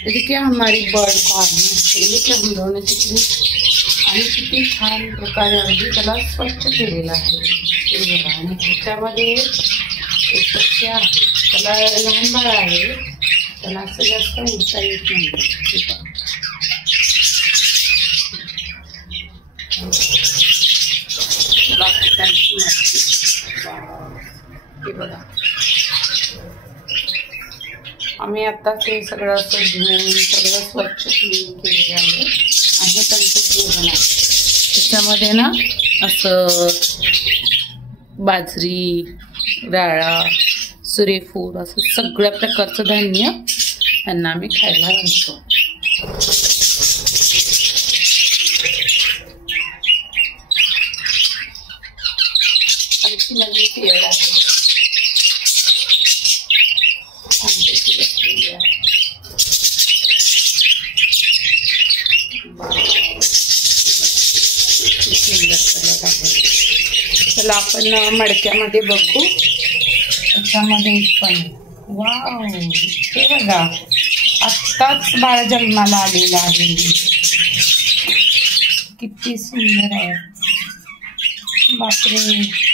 ये देखिए हमारी बर्ड कॉर्नर, ये देखिए हम दोनों आणि किती छान प्रकारे अगदी त्याला स्वच्छ केलेलं आहे हे बघा. आणि ह्याच्यामध्ये एक पक्षी आहे, त्याला लहान बाळ आहे, त्याला असं जास्त उडता येत नाही. हे बघा आम्ही आता ते सगळं असं धुवून सगळं स्वच्छ क्लीन केलेलं आहे. आणि त्यांचं जेवण आहे, त्याच्यामध्ये ना असं बाजरी, राळा, सूर्यफूल असं सगळ्या प्रकारचं धान्य त्यांना आम्ही खायला घालतो. आणखी नवीन पियळ आहे, चला आपण मडक्यामध्ये बघू. त्याच्यामध्ये पण वाव, हे बघा आत्ताच बाळ जन्माला आलेला आहे, किती सुंदर आहे. बापरे.